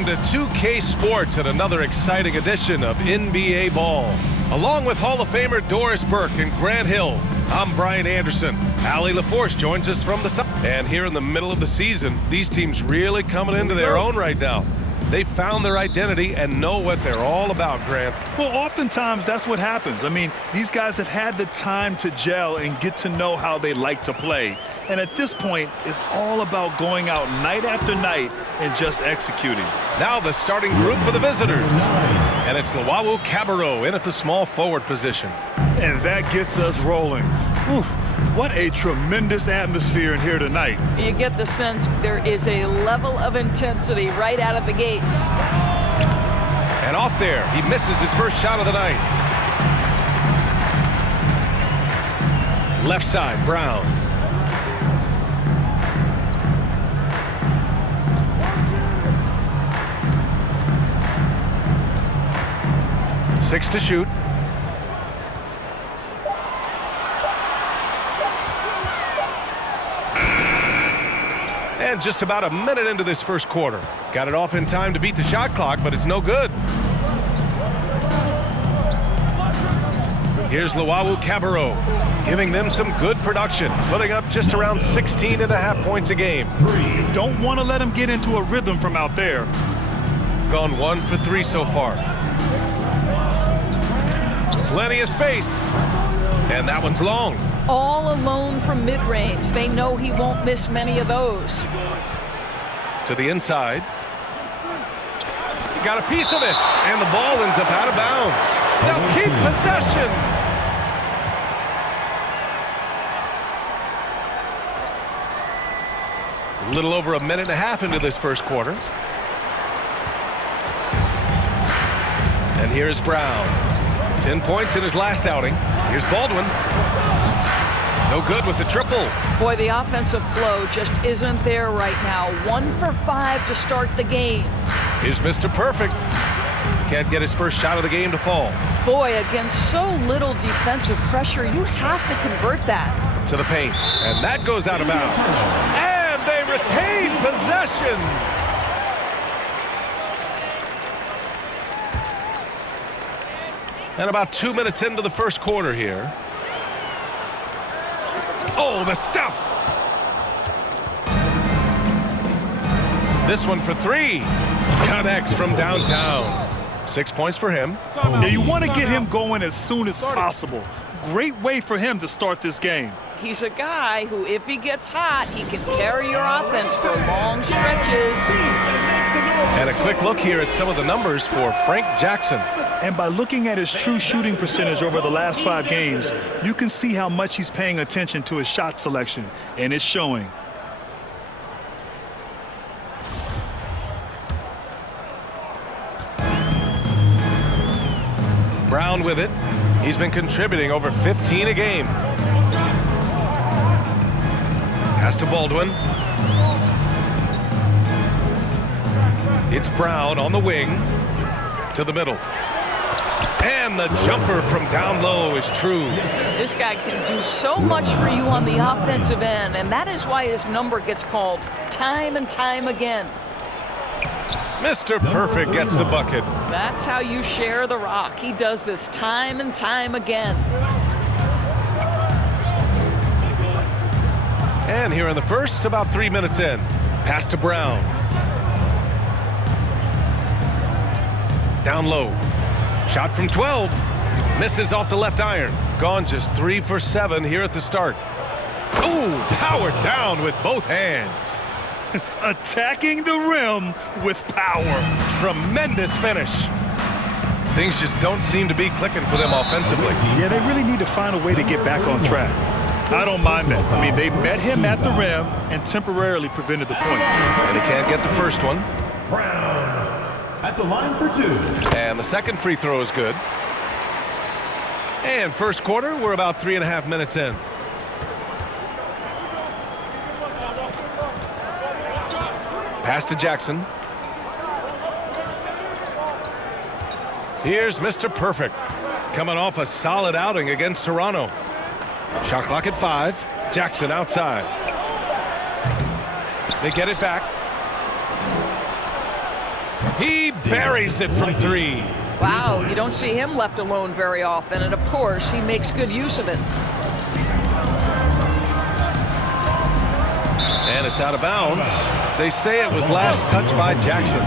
To 2K Sports and another exciting edition of NBA Ball. Along with Hall of Famer Doris Burke and Grant Hill, I'm Brian Anderson. Allie LaForce joins us from the south. And here in the middle of the season, these teams really coming into their own right now. They found their identity and know what they're all about, Grant. Well, oftentimes that's what happens. I mean, these guys have had the time to gel and get to know how they like to play. And at this point, it's all about going out night after night and just executing. Now the starting group for the visitors. And it's Lyon-Villeurbanne in at the small forward position. And that gets us rolling. Whew, what a tremendous atmosphere in here tonight. You get the sense there is a level of intensity right out of the gates. And off there, he misses his first shot of the night. Left side, Brown. Six to shoot. And just about a minute into this first quarter. Got it off in time to beat the shot clock, but it's no good. Here's Lyon-Villeurbanne, giving them some good production, putting up just around 16.5 points a game. You don't want to let them get into a rhythm from out there. Gone 1 for 3 so far. Plenty of space. And that one's long. All alone from mid-range. They know he won't miss many of those. To the inside. He got a piece of it. And the ball ends up out of bounds. They'll keep possession. A little over a minute and a half into this first quarter. And here's Brown. 10 points in his last outing. Here's Baldwin. No good with the triple. Boy, the offensive flow just isn't there right now. 1 for 5 to start the game. Here's Mr. Perfect. Can't get his first shot of the game to fall. Boy, against so little defensive pressure, you have to convert that. To the paint. And that goes out of bounds. And they retain possession. And about 2 minutes into the first quarter here. Oh, the stuff! This one for 3. Connects from downtown. 6 points for him. Now you want to get him going as soon as possible. Great way for him to start this game. He's a guy who, if he gets hot, he can carry your offense for long stretches. And a quick look here at some of the numbers for Frank Jackson. And by looking at his true shooting percentage over the last 5 games, you can see how much he's paying attention to his shot selection, and it's showing. Brown with it. He's been contributing over 15 a game. Pass to Baldwin. It's Brown on the wing. To the middle. And the jumper from down low is true. This guy can do so much for you on the offensive end, and that is why his number gets called time and time again. Mr. Perfect gets the bucket. That's how you share the rock. He does this time and time again. And here in the first, about 3 minutes in. Pass to Brown. Down low. Shot from 12. Misses off the left iron. Gone just 3 for 7 here at the start. Ooh, powered down with both hands. Attacking the rim with power. Tremendous finish. Things just don't seem to be clicking for them offensively. Yeah, they really need to find a way to get back on track. I don't mind that. I mean, they met him at the rim and temporarily prevented the points. And he can't get the first one. Brown at the line for 2. And the second free throw is good. And first quarter, we're about 3.5 minutes in. Pass to Jackson. Here's Mr. Perfect, coming off a solid outing against Toronto. Shot clock at 5. Jackson outside. They get it back. He buries it from 3. Wow, you don't see him left alone very often, and of course, he makes good use of it. And it's out of bounds. They say it was last touched by Jackson.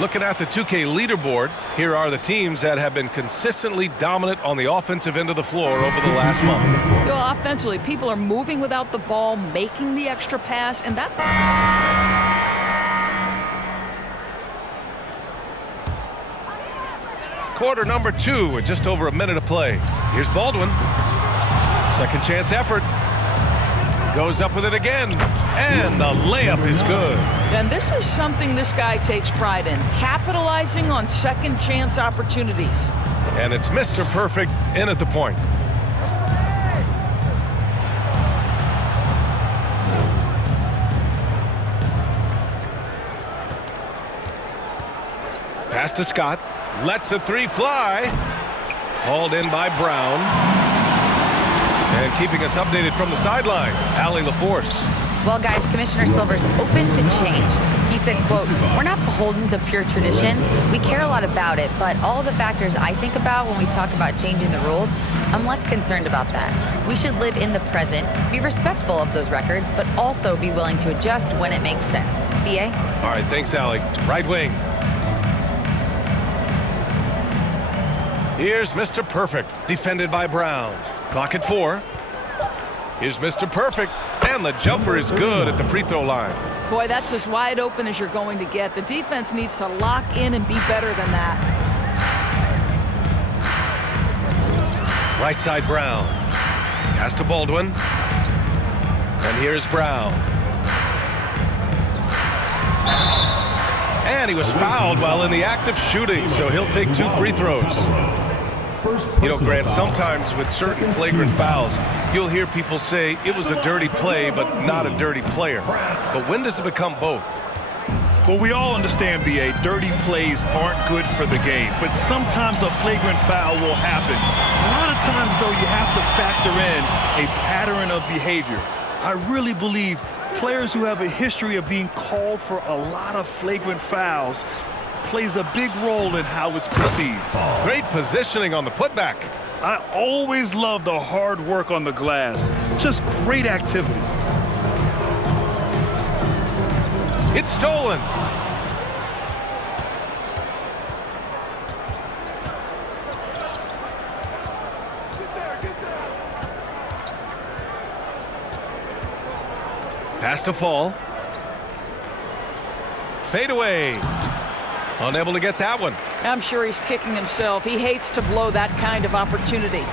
Looking at the 2K leaderboard, here are the teams that have been consistently dominant on the offensive end of the floor over the last month. You know, offensively, people are moving without the ball, making the extra pass, and that's... Quarter number 2 with just over a minute to play. Here's Baldwin. Second chance effort. Goes up with it again, and the layup is good. And this is something this guy takes pride in, capitalizing on second chance opportunities. And it's Mr. Perfect in at the point. Pass to Scott. Lets the 3 fly. Hauled in by Brown. And keeping us updated from the sideline, Allie LaForce. Well, guys, Commissioner Silver's open to change. He said, quote, "We're not beholden to pure tradition. We care a lot about it, but all the factors I think about when we talk about changing the rules, I'm less concerned about that. We should live in the present, be respectful of those records, but also be willing to adjust when it makes sense." BA? All right, thanks, Allie. Right wing. Here's Mr. Perfect, defended by Brown. Clock at 4. Here's Mr. Perfect, and the jumper is good at the free throw line. Boy, that's as wide open as you're going to get. The defense needs to lock in and be better than that. Right side Brown. Pass to Baldwin. And here's Brown. And he was fouled while in the act of shooting, so he'll take 2 free throws. You know, Grant, sometimes with certain flagrant fouls, you'll hear people say it was a dirty play, but not a dirty player. But when does it become both? Well, we all understand, BA, dirty plays aren't good for the game, but sometimes a flagrant foul will happen. A lot of times, though, you have to factor in a pattern of behavior. I really believe players who have a history of being called for a lot of flagrant fouls plays a big role in how it's perceived. Great positioning on the putback. I always love the hard work on the glass. Just great activity. It's stolen. Pass to Fall. Fade away. Unable to get that one. I'm sure he's kicking himself. He hates to blow that kind of opportunity.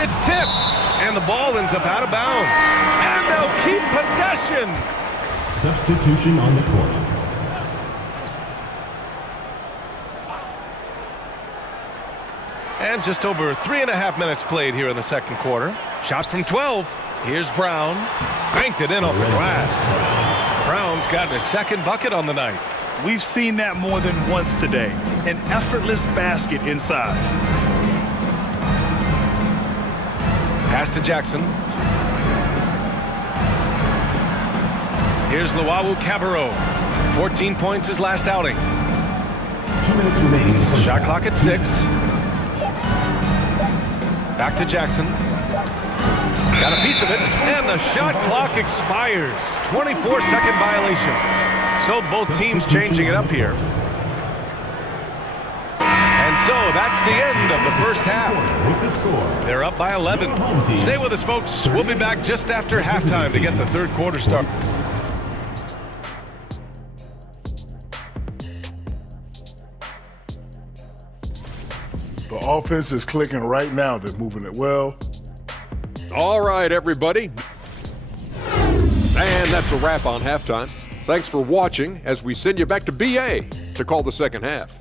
It's tipped, and the ball ends up out of bounds. And they'll keep possession. Substitution on the court. And just over 3.5 minutes played here in the second quarter. Shot from 12. Here's Brown. Banked it in off the glass. Brown's gotten his second bucket on the night. We've seen that more than once today. An effortless basket inside. Pass to Jackson. Here's Luau Cabarro. 14 points his last outing. 2 minutes remaining. Shot clock at 6. Back to Jackson. Got a piece of it, and the shot clock expires. 24-second violation. So both teams changing it up here. And so that's the end of the first half. They're up by 11. Stay with us, folks. We'll be back just after halftime to get the third quarter started. The offense is clicking right now. They're moving it well. All right, everybody. And that's a wrap on halftime. Thanks for watching as we send you back to BA to call the second half.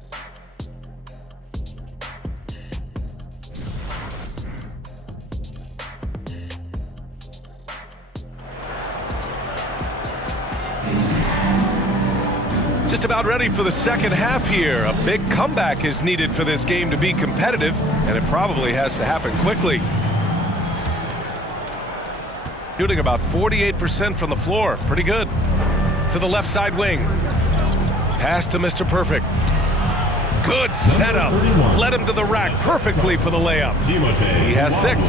Just about ready for the second half here. A big comeback is needed for this game to be competitive, and it probably has to happen quickly. Shooting about 48% from the floor. Pretty good. To the left side wing. Pass to Mr. Perfect. Good setup. Led him to the rack perfectly for the layup. He has 6.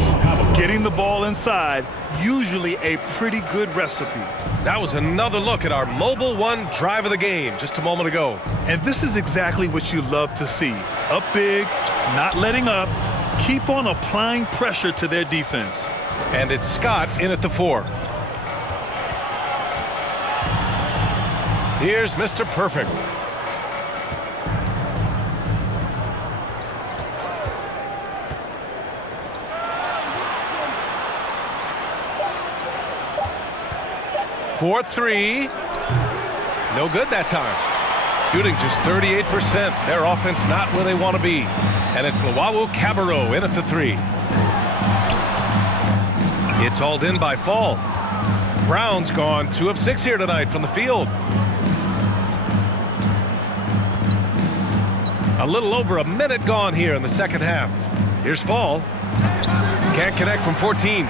Getting the ball inside, usually a pretty good recipe. That was another look at our Mobile One drive of the game just a moment ago. And this is exactly what you love to see. Up big, not letting up, keep on applying pressure to their defense. And it's Scott in at the 4. Here's Mr. Perfect. For 3. No good that time. Shooting just 38%. Their offense not where they want to be. And it's Lyon-Villeurbanne in at the 3. It's hauled in by Fall. Brown's gone 2 of 6 here tonight from the field. A little over a minute gone here in the second half. Here's Fall. Can't connect from 14.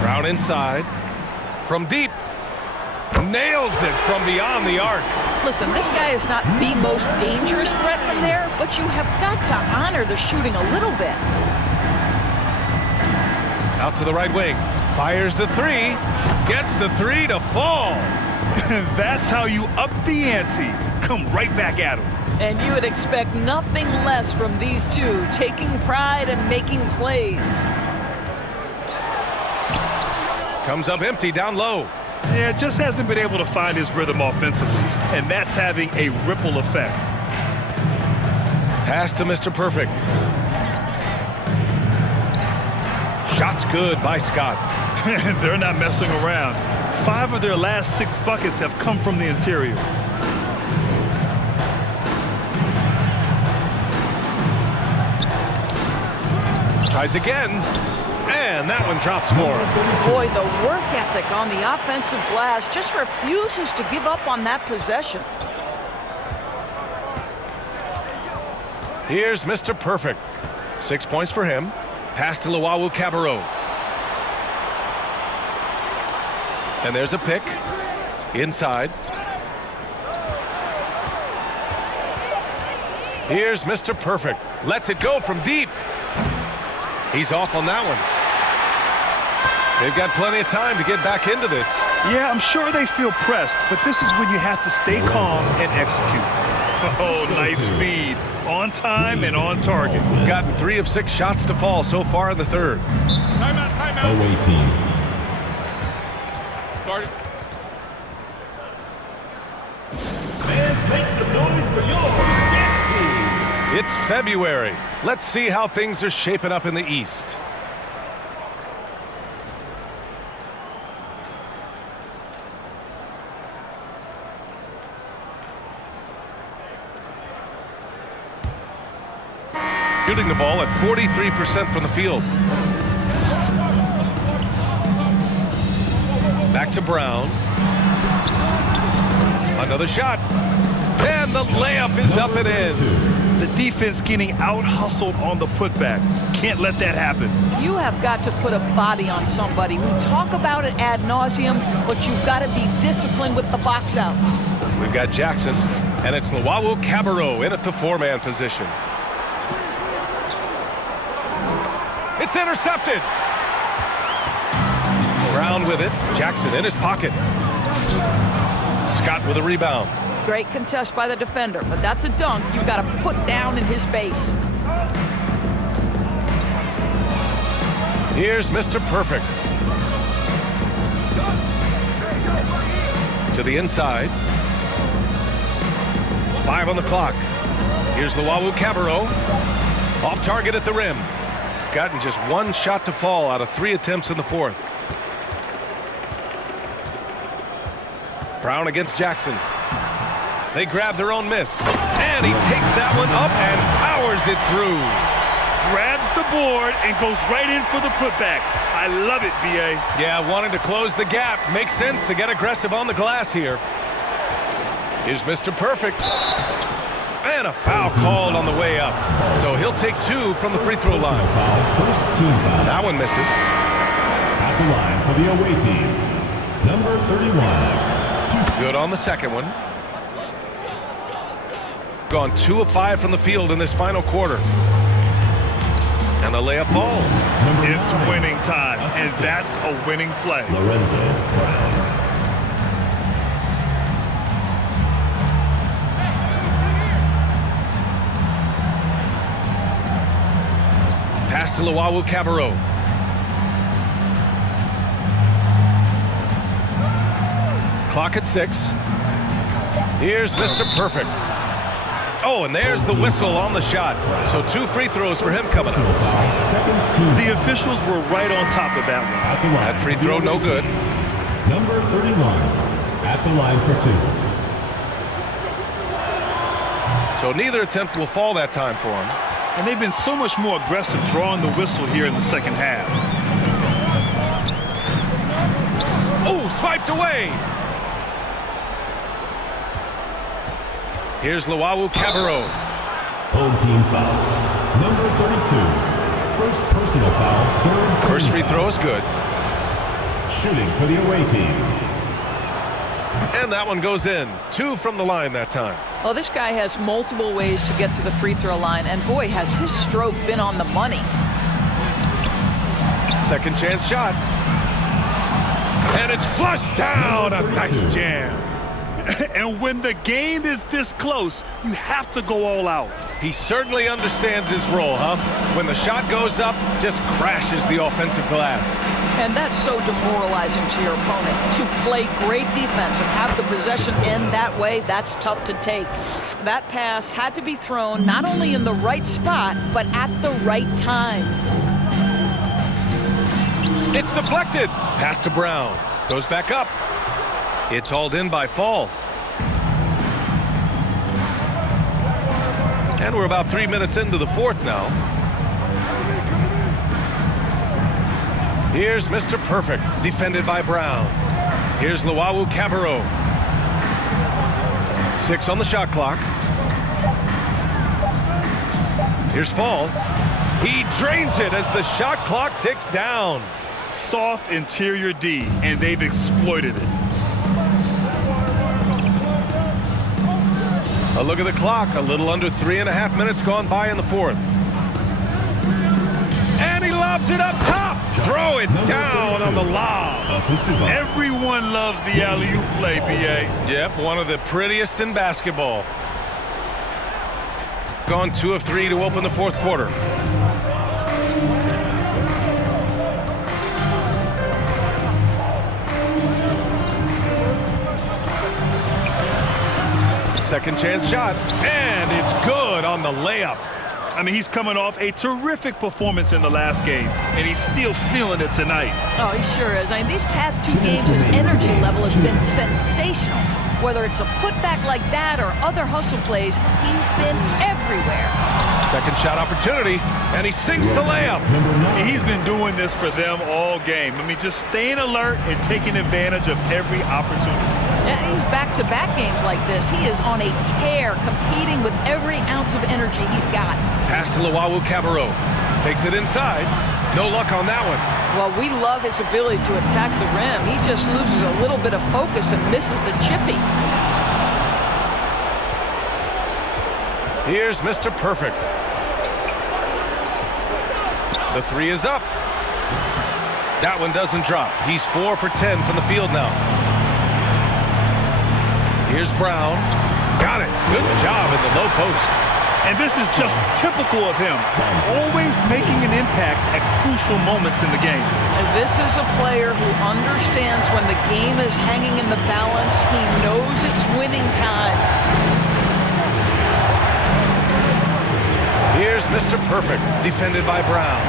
Brown inside. From deep. Nails it from beyond the arc. Listen, this guy is not the most dangerous threat from there, but you have got to honor the shooting a little bit. Out to the right wing. Fires the 3. Gets the 3 to Fall. That's how you up the ante. Come right back at him. And you would expect nothing less from these two, taking pride and making plays. Comes up empty down low. Yeah, just hasn't been able to find his rhythm offensively, and that's having a ripple effect. Pass to Mr. Perfect. Shot's good by Scott. They're not messing around. 5 of their last 6 buckets have come from the interior. Tries again. And that one drops for him. Boy, the work ethic on the offensive glass just refuses to give up on that possession. Here's Mr. Perfect. 6 points for him. Pass to Lyon-Villeurbanne. And there's a pick. Inside. Here's Mr. Perfect. Lets it go from deep. He's off on that one. They've got plenty of time to get back into this. Yeah, I'm sure they feel pressed, but this is when you have to stay calm and execute. Oh, nice feed. On time and on target. Gotten 3 of 6 shots to fall so far in the third. Timeout. Away team. Started. Fans, make some noise for your next team. It's February. Let's see how things are shaping up in the East. Shooting the ball at 43% from the field. Back to Brown. Another shot. And the layup is up and in. The defense getting out-hustled on the putback. Can't let that happen. You have got to put a body on somebody. We talk about it ad nauseum, but you've got to be disciplined with the box outs. We've got Jackson, and it's Lyon-Villeurbanne in at the 4-man position. It's intercepted. Brown with it. Jackson in his pocket. Scott with a rebound. Great contest by the defender, but that's a dunk you've got to put down in his face. Here's Mr. Perfect. To the inside. 5 on the clock. Here's Lyon-Villeurbanne. Off target at the rim. Gotten just 1 shot to fall out of 3 attempts in the fourth. Brown against Jackson. They grab their own miss. And he takes that one up and powers it through. Grabs the board and goes right in for the putback. I love it, B.A. Yeah, wanting to close the gap. Makes sense to get aggressive on the glass here. Here's Mr. Perfect. And a foul called on the way up. So he'll take 2 from the free throw line. First team foul. That one misses. At the line for the away team, number 31. Good on the second one. Gone 2 of 5 from the field in this final quarter. And the layup falls. It's winning time, and that's a winning play. Lorenzo Brown. Pass to Luwawu-Cabarrot. Clock at 6. Here's Mr. Perfect. Oh, and there's the whistle on the shot. So 2 free throws for him coming up. The officials were right on top of that one. That free throw no good. Number 31 at the line for 2. So neither attempt will fall that time for him. And they've been so much more aggressive drawing the whistle here in the second half. Oh, swiped away. Here's Luwawu-Cabarrot. Home team foul. Number 32. First personal foul. First free throw is good. Shooting for the away team. And that one goes in. 2 from the line that time. Well, this guy has multiple ways to get to the free throw line, and boy, has his stroke been on the money. Second chance shot. And it's flushed down. A nice jam. And when the game is this close, you have to go all out. He certainly understands his role, huh? When the shot goes up, just crashes the offensive glass. And that's so demoralizing to your opponent. To play great defense and have the possession end that way, that's tough to take. That pass had to be thrown not only in the right spot, but at the right time. It's deflected. Pass to Brown. Goes back up. It's hauled in by Fall. And we're about 3 minutes into the fourth now. Here's Mr. Perfect, defended by Brown. Here's Luwawu-Cabarrot. 6 on the shot clock. Here's Fall. He drains it as the shot clock ticks down. Soft interior D, and they've exploited it. A look at the clock. A little under 3.5 minutes gone by in the fourth. And he lobs it up top. Throw it down on the lob. Everyone loves the alley-oop play, B.A. Yep, one of the prettiest in basketball. Gone 2 of 3 to open the fourth quarter. Second chance shot, and it's good on the layup. I mean, he's coming off a terrific performance in the last game, and he's still feeling it tonight. Oh, he sure is. I mean, these past 2 games, his energy level has been sensational. Whether it's a putback like that or other hustle plays, he's been everywhere. Second shot opportunity, and he sinks the layup. He's been doing this for them all game. I mean, just staying alert and taking advantage of every opportunity. And he's back-to-back games like this. He is on a tear, competing with every ounce of energy he's got. Pass to Luwawu-Cabarrot. Takes it inside. No luck on that one. Well, we love his ability to attack the rim. He just loses a little bit of focus and misses the chippy. Here's Mr. Perfect. The 3 is up. That one doesn't drop. He's 4 for 10 from the field now. Here's Brown. Got it. Good job in the low post. And this is just typical of him. Always making an impact at crucial moments in the game. And this is a player who understands when the game is hanging in the balance. He knows it's winning time. Here's Mr. Perfect, defended by Brown.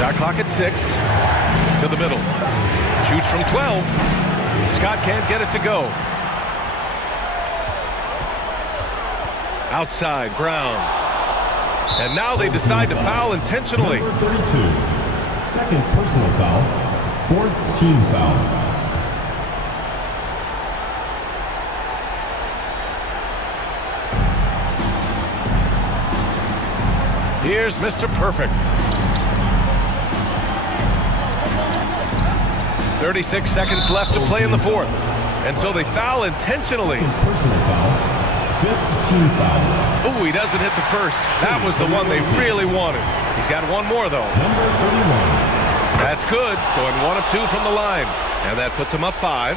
Shot clock at 6. To the middle. Shoots from 12. Scott can't get it to go. Outside, Brown. And now they decide to foul intentionally. Number 32, second personal foul, 4th team foul. Here's Mr. Perfect. 36 seconds left to play in the fourth. And so they foul intentionally. Personal foul. 15 foul. Ooh, he doesn't hit the first. That was the one they really wanted. He's got one more, though. Number 31. That's good. Going 1 of 2 from the line. And that puts him up 5.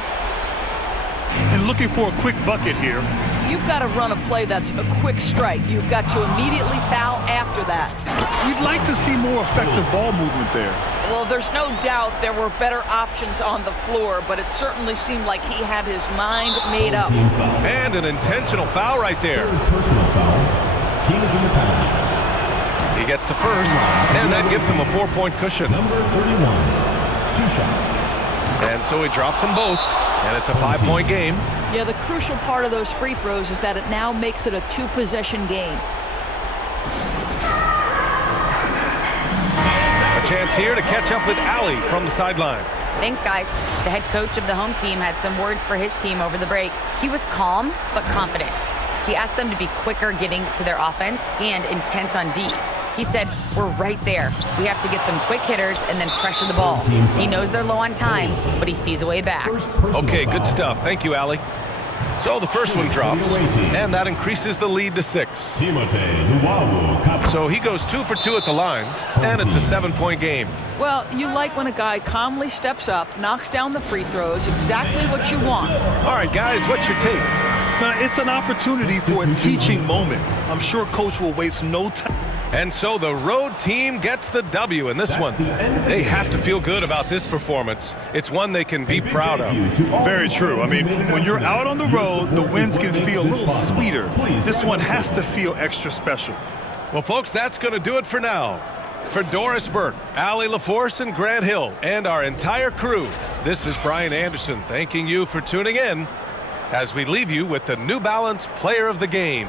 And looking for a quick bucket here. You've got to run a play that's a quick strike. You've got to immediately foul after that. You'd like to see more effective ball movement there. Well, there's no doubt there were better options on the floor, but it certainly seemed like he had his mind made up. And an intentional foul right there. Personal foul. Team is in the penalty. He gets the first, and that gives him a 4-point cushion. Number 31. 2 shots. And so he drops them both, and it's a 5-point game. Yeah, the crucial part of those free throws is that it now makes it a 2-possession game. A chance here to catch up with Allie from the sideline. Thanks, guys. The head coach of the home team had some words for his team over the break. He was calm but confident. He asked them to be quicker getting to their offense and intense on D. He said, we're right there. We have to get some quick hitters and then pressure the ball. He knows they're low on time, but he sees a way back. Okay, good stuff. Thank you, Allie. So the first one drops, and that increases the lead to 6. So he goes 2 for 2 at the line, and it's a 7-point game. Well, you like when a guy calmly steps up, knocks down the free throws, exactly what you want. All right, guys, what's your take? Now, it's an opportunity for a teaching moment. I'm sure Coach will waste no time. And so the road team gets the W in this one. They have to feel good about this performance. It's one they can be proud of. Very true. I mean, when you're out on the road, the wins can feel a little sweeter. This one has to feel extra special. Well, folks, that's going to do it for now. For Doris Burke, Allie LaForce, and Grant Hill, and our entire crew, this is Brian Anderson thanking you for tuning in as we leave you with the New Balance Player of the Game.